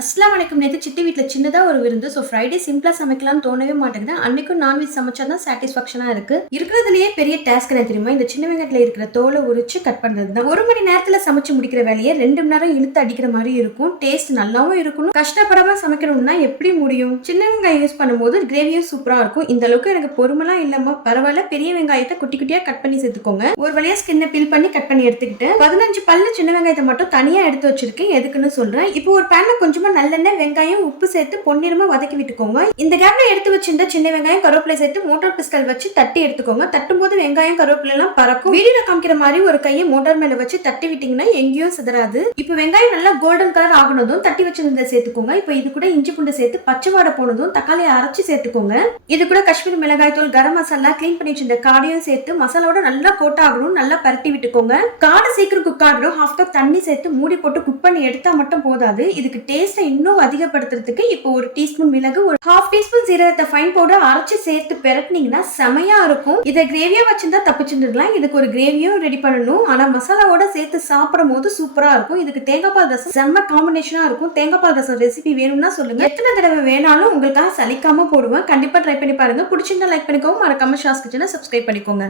அஸ்லாம் வலைக்கும். நேத்து சித்தி வீட்ல சின்னதா ஒரு விருந்து. ஃப்ரைடே சிம்பிளா சமைக்கலாம்னு தோணவே மாட்டேங்குது. அன்னைக்கும் நான்வெஜ் சமைச்சா தான் சாட்டிஸ்ஃபேக்ஷனா இருக்கு. இருக்கிறதுலயே பெரிய டாஸ்க் என்ன தெரியுமா? இந்த சின்ன வெங்காயத்துல இருக்கிற தோலை உரிச்சு கட் பண்றது தான். 1 மணி நேரத்துல சமைச்சு முடிக்கிற வேலையை 2 மணி நேரம் இழுத்து அடிக்கிற மாதிரி இருக்கும். டேஸ்ட் நல்லாவும் இருக்கணும். கஷ்டப்படாம சமைக்கணும்னா எப்படி முடியும்? சின்ன வெங்காயம் யூஸ் பண்ணும்போது கிரேவியும் சூப்பரா இருக்கும். இந்த அளவுக்கு எனக்கு பொறுமைலாம் இல்லாம பரவாயில்ல. பெரிய வெங்காயத்தை குட்டி குட்டியா கட் பண்ணி சேர்த்துக்கோங்க. ஒரு வழியா ஸ்கின்னை பீல் பண்ணி கட் பண்ணி எடுத்துக்கிட்டு 15 பல்லு சின்ன வெங்காயத்தை மட்டும் தனியா எடுத்து வச்சிருக்கேன். எதுக்குன்னு சொல்றேன். இப்போ ஒரு பேன்ல கொஞ்சமா நல்லெண்ணெய், வெங்காயம், உப்பு சேர்த்து பொன்னிறமா வதக்கி விட்டுக்கோங்க. இந்த கேப்ல எடுத்து வச்சிருந்த சின்ன வெங்காயம், கருவேப்பிலை சேர்த்து மோட்டார் பிஸ்டல் வச்சு தட்டி எடுத்துக்கோங்க. தட்டும் போது வெங்காயம், கருவேப்பிலை எல்லாம் பறக்கும். வீடியோல காமிக்கிற மாதிரி ஒரு கையை மோட்டார் மேல வச்சு தட்டி விட்டீங்கன்னா எங்கேயும் சிதறாது. இப்போ வெங்காயம் நல்லா கோல்டன் கலர் ஆகணுதும் தட்டி வச்சிருந்த சேர்த்துக்கோங்க. இப்போ இது கூட இஞ்சி பூண்டு சேர்த்து பச்சை வாடை போனதும் தக்காளியை அரைச்சு சேர்த்துக்கோங்க. இது கூட காஷ்மீர் மிளகாய் தூள், கரம் மசாலா, கிளீன் பண்ணி வச்சிருந்த காடையும் சேர்த்து மசாலாவோட நல்லா கோட் ஆகணும். நல்லா பரட்டி விட்டுக்கோங்க. காடை சீக்கிரம் குக் ஆகணும். 1/2 கப் தண்ணி சேர்த்து மூடி போட்டு குக் பண்ணி எடுத்தா மட்டும் போதாது. இதுக்கு டேஸ்ட் இன்னும் அதிகப்படுத்துறதுக்கு இப்போ 1 டீஸ்பூன் மிளகு, ஒரு 1/2 டீஸ்பூன் சீரகத்தை ஃபைன் பவுடர் அரைச்சு சேர்த்து பெரட்டினீங்கன்னா செமையா இருக்கும். இதை கிரேவியா வச்சிருந்தா தப்பிச்சுருக்கலாம். இதுக்கு ஒரு கிரேவியும் ரெடி பண்ணணும். ஆனா மசாலாவோட சேர்த்து சாப்பிடும் போது சூப்பரா இருக்கும். இதுக்கு தேங்காய் பால் ரசம் செம்ம காம்பினேஷனா இருக்கும். தேங்காய் பால் ரசம் ரெசிபி வேணும்னா சொல்லுங்க. எத்தனை தடவை வேணாலும் உங்களுக்காக சலிக்காம போடுவேன். கண்டிப்பா ட்ரை பண்ணி பாருங்க. பிடிச்சிருந்தா லைக் பண்ணிக்கோங்க. மறக்காம ஷாஸ் கிச்சனை சப்ஸ்கிரைப் பண்ணிக்கோங்க.